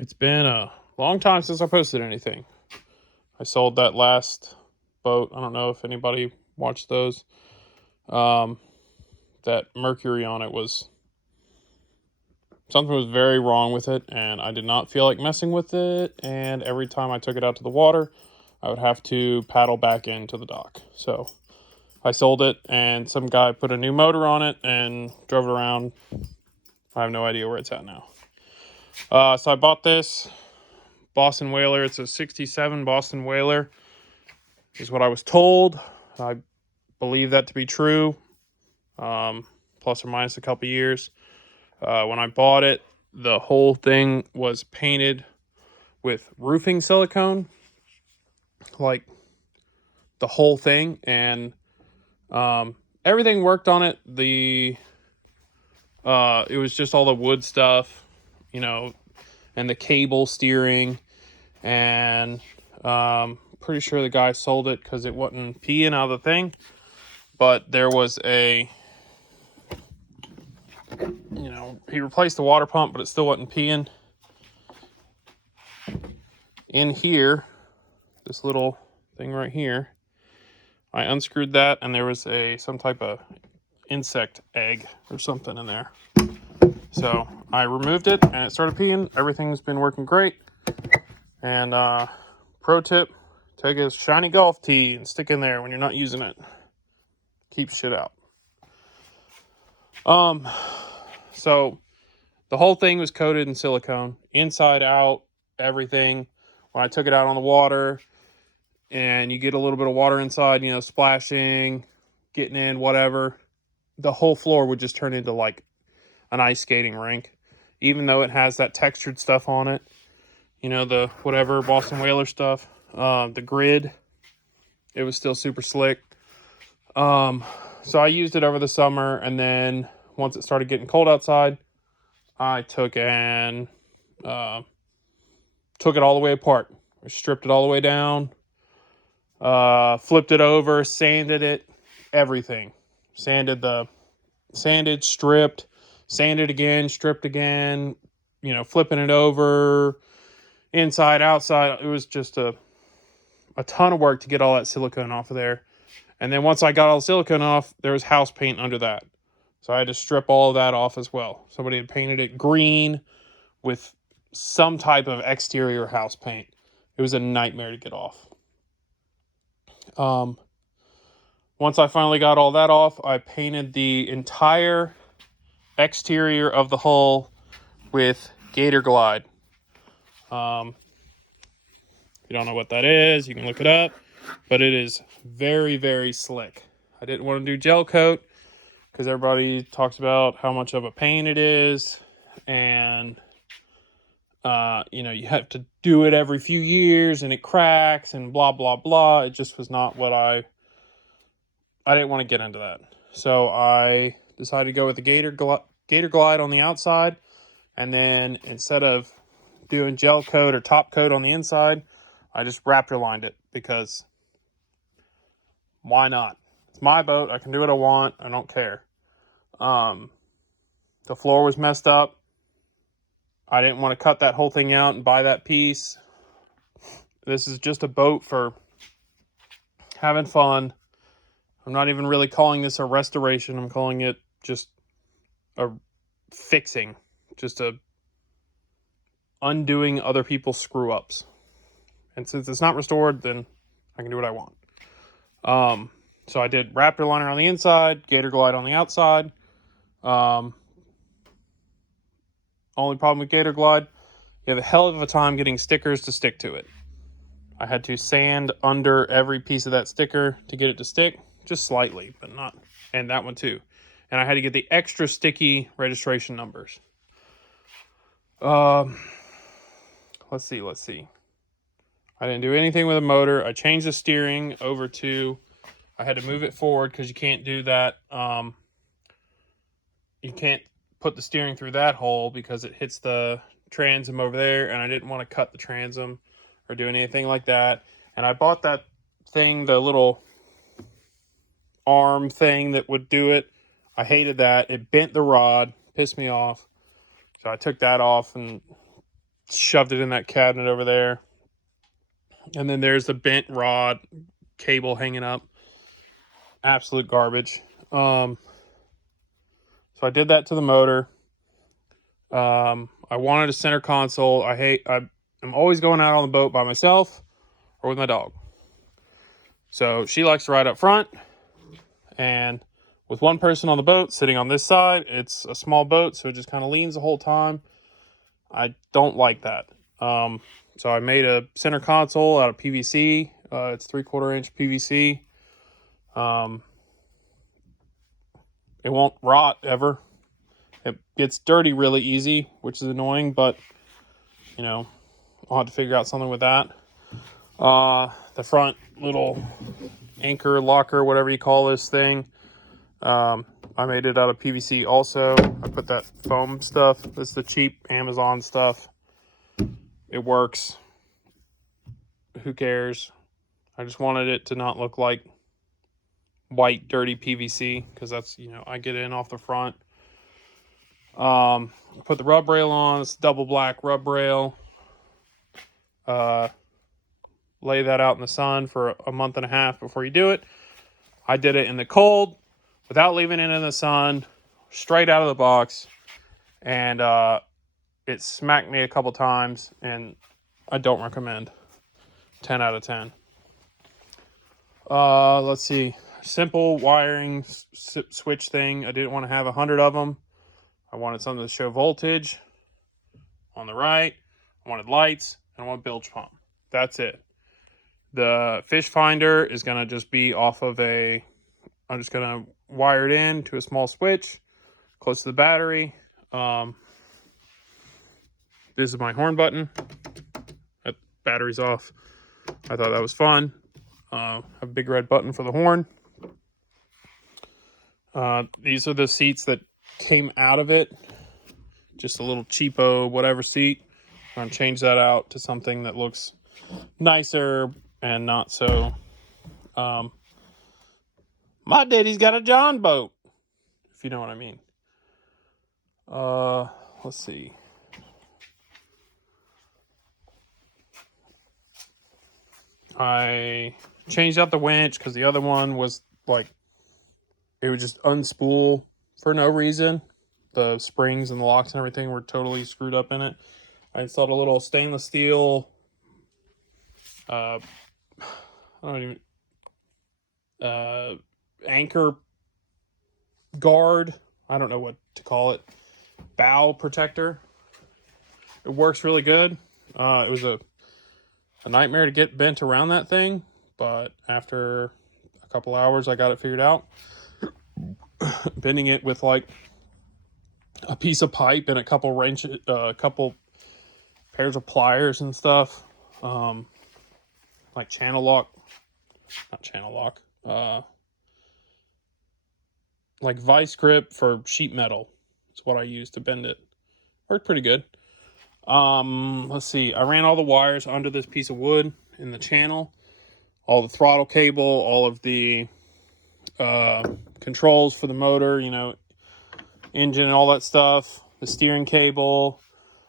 It's been a long time since I posted anything. I sold that last boat. I don't know if anybody watched those. That mercury on it something was very wrong with it, and I did not feel like messing with it. And every time I took it out to the water, I would have to paddle back into the dock. So I sold it, and some guy put a new motor on it and drove it around. I have no idea where it's at now. So I bought this Boston Whaler. It's a 67 Boston Whaler, is what I was told. I believe that to be true, plus or minus a couple years. When I bought it, the whole thing was painted with roofing silicone, like the whole thing, and everything worked on it. It was just all the wood stuff, and the cable steering, and pretty sure the guy sold it because it wasn't peeing out of the thing. But there was he replaced the water pump, but it still wasn't peeing. In here, this little thing right here, I unscrewed that, and there was some type of insect egg or something in there. So I removed it, and it started peeing. Everything's been working great. And pro tip, take a shiny golf tee and stick in there when you're not using it. Keep shit out. So the whole thing was coated in silicone, inside out, everything. When I took it out on the water, and you get a little bit of water inside, splashing, getting in, whatever, the whole floor would just turn into like an ice skating rink, even though it has that textured stuff on it. The whatever Boston Whaler stuff, the grid, it was still super slick. So I used it over the summer, and then once it started getting cold outside, I took it all the way apart. I stripped it all the way down, flipped it over, sanded it, everything. Sanded, stripped, sanded again, stripped again, flipping it over, inside, outside. It was just a ton of work to get all that silicone off of there. And then once I got all the silicone off, there was house paint under that. So I had to strip all of that off as well. Somebody had painted it green with some type of exterior house paint. It was a nightmare to get off. Once I finally got all that off, I painted the entire exterior of the hull with Gator Glide. If you don't know what that is, you can look it up, but it is very, very slick. I didn't want to do gel coat because everybody talks about how much of a pain it is, and you have to do it every few years and it cracks and blah blah blah. It just was not what I didn't want to get into that. So I decided to go with the Gator Glide on the outside, and then instead of doing gel coat or top coat on the inside, I just Raptor lined it, because why not? It's my boat. I can do what I want. I don't care. The floor was messed up. I didn't want to cut that whole thing out and buy that piece. This is just a boat for having fun. I'm not even really calling this a restoration. I'm calling it just a fixing. Just a undoing other people's screw ups. And since it's not restored, then I can do what I want. So I did Raptor liner on the inside, Gator Glide on the outside. Only problem with Gator Glide, you have a hell of a time getting stickers to stick to it. I had to sand under every piece of that sticker to get it to stick, just slightly, but not, and that one too. And I had to get the extra sticky registration numbers. Let's see. I didn't do anything with the motor. I changed the steering over to, I had to move it forward because you can't do that. You can't put the steering through that hole because it hits the transom over there, and I didn't want to cut the transom or do anything like that. And I bought that thing, the little arm thing that would do it. I hated that. It bent the rod, pissed me off. So I took that off and shoved it in that cabinet over there. And then there's the bent rod cable hanging up. Absolute garbage. So I did that to the motor. I wanted a center console. I'm always going out on the boat by myself or with my dog. So she likes to ride up front, and with one person on the boat sitting on this side, it's a small boat, so it just kind of leans the whole time. I don't like that. So I made a center console out of PVC. It's 3/4 inch PVC. It won't rot ever. It gets dirty really easy, which is annoying, but you know, I'll have to figure out something with that. The front little anchor locker, whatever you call this thing, I made it out of PVC also. I put that foam stuff. This is the cheap Amazon stuff. It works. Who cares? I just wanted it to not look like white, dirty PVC, because that's, I get in off the front. I put the rub rail on. It's double black rub rail. Lay that out in the sun for a month and a half before you do it. I did it in the cold without leaving it in the sun, straight out of the box, and it smacked me a couple times, and I don't recommend. 10 out of 10. Let's see. Simple wiring switch thing. I didn't want to have 100 of them. I wanted something to show voltage on the right. I wanted lights, and I want a bilge pump. That's it. The fish finder is going to just be off of I'm just going to wire it in to a small switch close to the battery. This is my horn button. That battery's off. I thought that was fun. Have a big red button for the horn. These are the seats that came out of it. Just a little cheapo whatever seat. I'm going to change that out to something that looks nicer and not so... my daddy's got a John boat, if you know what I mean. Let's see. I changed out the winch because the other one was like, it would just unspool for no reason. The springs and the locks and everything were totally screwed up in it. I installed a little stainless steel, anchor guard. I don't know what to call it. Bow protector. It works really good. It was a nightmare to get bent around that thing, but after a couple hours, I got it figured out. Bending it with like a piece of pipe and a couple wrenches, a couple pairs of pliers and stuff, like not channel lock, like vice grip for sheet metal. That's what I used to bend it. Worked pretty good. Let's see. I ran all the wires under this piece of wood in the channel. All the throttle cable, all of the controls for the motor, engine and all that stuff. The steering cable,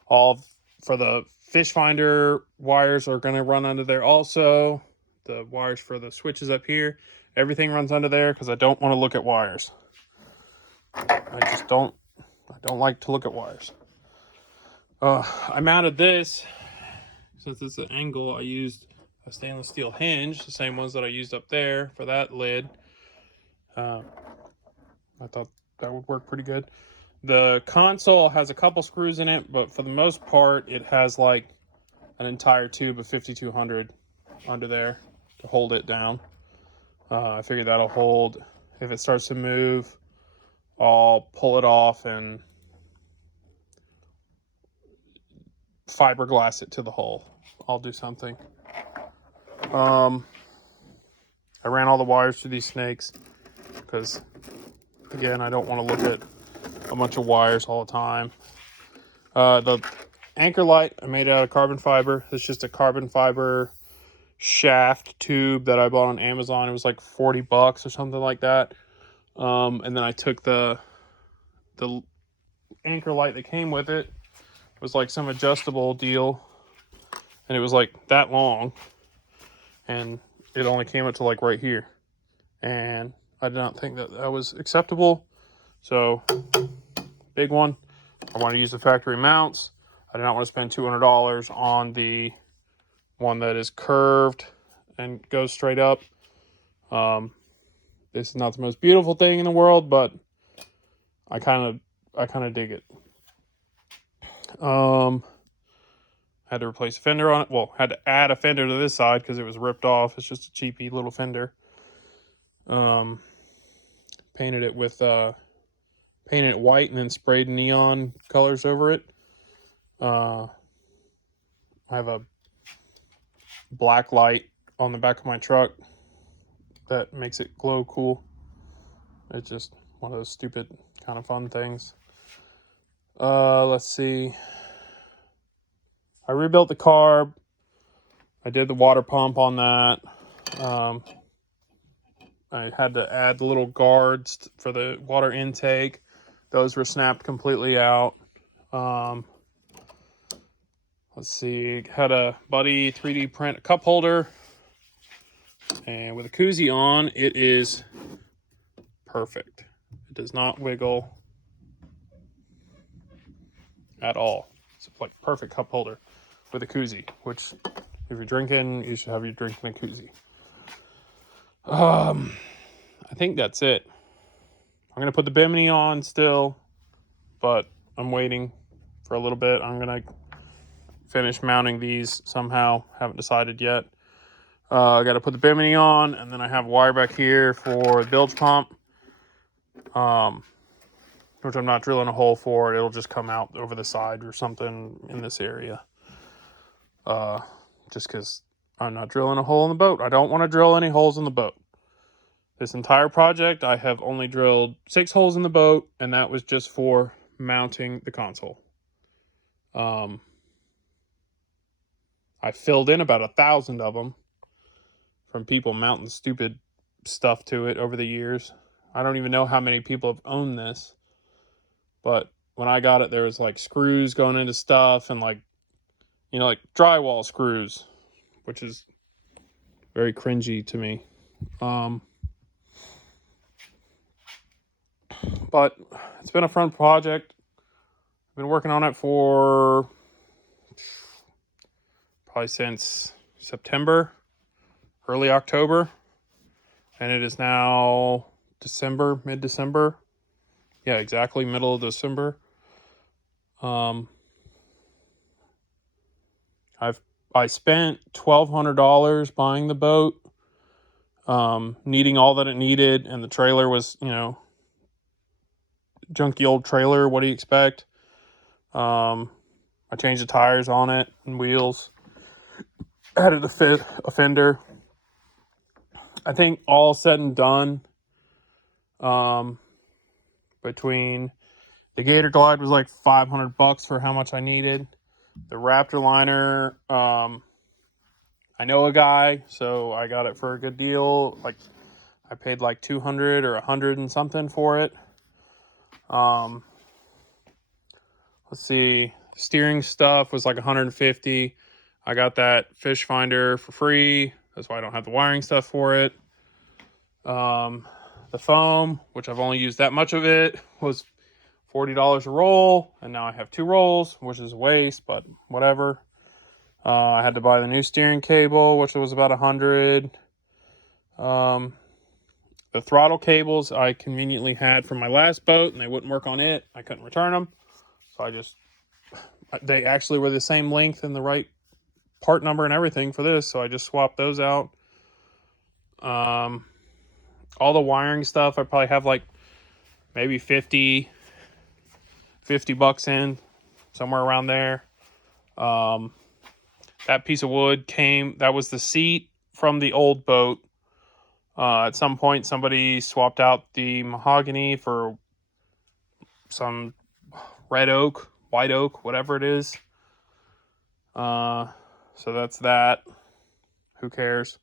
for the fish finder wires are going to run under there also. The wires for the switches up here. Everything runs under there because I don't want to look at wires. I don't like to look at wires. I mounted this, since it's an angle, I used a stainless steel hinge, the same ones that I used up there for that lid. I thought that would work pretty good. The console has a couple screws in it, but for the most part, it has like an entire tube of 5200 under there to hold it down. I figured that'll hold. If it starts to move, I'll pull it off and fiberglass it to the hull. I'll do something. I ran all the wires through these snakes because, again, I don't want to look at a bunch of wires all the time. The anchor light I made out of carbon fiber. It's just a carbon fiber shaft tube that I bought on Amazon. It was like $40 or something like that. And then I took the anchor light that came with it, was like some adjustable deal, and it was like that long, and it only came up to like right here, and I did not think that that was acceptable. So big one. I want to use the factory mounts. I do not want to spend $200 on the one that is curved and goes straight up. This is not the most beautiful thing in the world, but I kind of dig it. Had to replace a fender on it. Well, had to add a fender to this side because it was ripped off. It's just a cheapy little fender. Painted it with painted it white and then sprayed neon colors over it. I have a black light on the back of my truck that makes it glow cool. It's just one of those stupid kind of fun things. Let's see. I rebuilt the carb. I did the water pump on that. I had to add the little guards for the water intake. Those were snapped completely out. Let's see. Had a buddy 3D print a cup holder. And with a koozie on, it is perfect. It does not wiggle at all. It's like perfect cup holder with a koozie, which if you're drinking, you should have your drink in a koozie. I think that's it. I'm going to put the bimini on still, but I'm waiting for a little bit. I'm going to finish mounting these somehow. Haven't decided yet. I got to put the bimini on, and then I have wire back here for the bilge pump, which I'm not drilling a hole for. It'll just come out over the side or something in this area. Just because I'm not drilling a hole in the boat. I don't want to drill any holes in the boat. This entire project, I have only drilled 6 holes in the boat, and that was just for mounting the console. I filled in about 1,000 of them from people mounting stupid stuff to it over the years. I don't even know how many people have owned this, but when I got it, there was like screws going into stuff and like, you know, like drywall screws, which is very cringy to me. But it's been a fun project. I've been working on it for probably since September, early October, and it is now December, mid-December. Yeah, exactly, middle of December. I spent $1,200 buying the boat, needing all that it needed, and the trailer was, you know, junky old trailer. What do you expect? I changed the tires on it and wheels. Added a fender. I think all said and done, between the Gator Glide was like $500 for how much I needed. The Raptor liner, I know a guy, so I got it for a good deal. Like I paid like $200 or $100 and something for it. Let's see, steering stuff was like $150. I got that fish finder for free. That's why I don't have the wiring stuff for it. The foam, which I've only used that much of it, was $40 a roll, and now I have 2 rolls, which is a waste, but whatever. I had to buy the new steering cable, which was about $100. The throttle cables I conveniently had from my last boat, and they wouldn't work on it. I couldn't return them, so they actually were the same length and the right part number and everything for this, so I just swapped those out. All the wiring stuff, I probably have like maybe $50 in, somewhere around there. That piece of wood that was the seat from the old boat. At some point, somebody swapped out the mahogany for some red oak, white oak, whatever it is. So that's that. Who cares?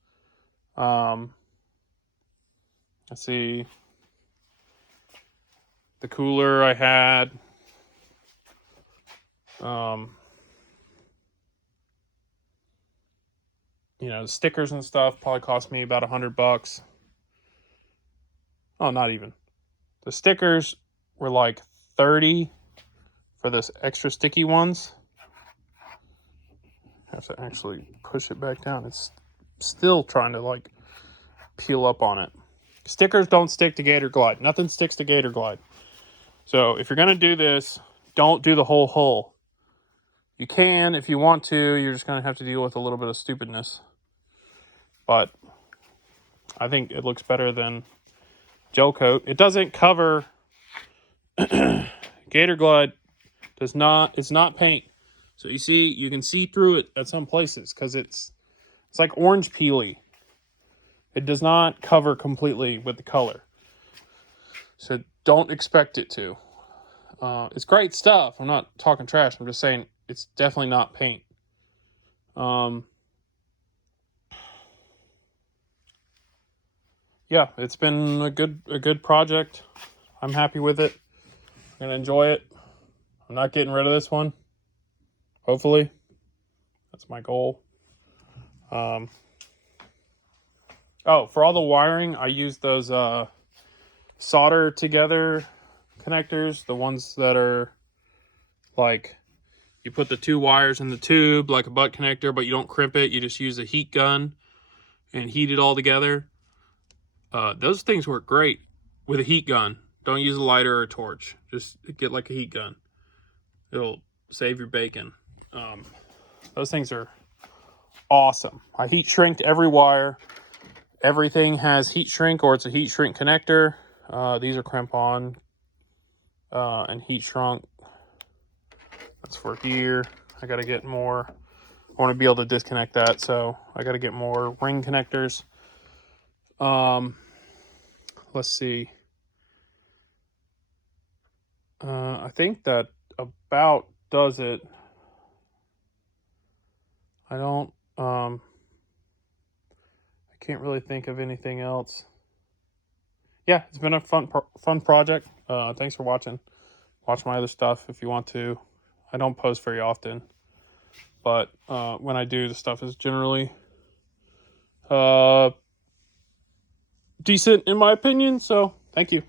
Let's see. The cooler I had. You know, the stickers and stuff probably cost me about $100. Oh, not even. The stickers were like 30 for this extra sticky ones. I have to actually push it back down. It's still trying to like peel up on it. Stickers don't stick to Gator Glide. Nothing sticks to Gator Glide. So if you're going to do this, don't do the whole hull. You can if you want to. You're just going to have to deal with a little bit of stupidness. But I think it looks better than gel coat. It doesn't cover... Gator Glide it's not paint. So you can see through it at some places because it's like orange peely. It does not cover completely with the color. So don't expect it to. It's great stuff. I'm not talking trash. I'm just saying it's definitely not paint. Yeah, it's been a good project. I'm happy with it. I'm gonna enjoy it. I'm not getting rid of this one. Hopefully, that's my goal. Oh, for all the wiring, I use those solder together connectors, the ones that are like you put the two wires in the tube like a butt connector, but you don't crimp it. You just use a heat gun and heat it all together. Those things work great with a heat gun. Don't use a lighter or a torch. Just get like a heat gun. It'll save your bacon. Those things are awesome. I heat shrinked every wire. Everything has heat shrink or it's a heat shrink connector. These are crimp-on and heat shrunk. That's for here. I got to get more. I want to be able to disconnect that, so I got to get more ring connectors. Let's see. I think that about does it. I can't really think of anything else. Yeah, it's been a fun project. Thanks for watching. Watch my other stuff if you want to. I don't post very often, but when I do, the stuff is generally decent in my opinion. So thank you.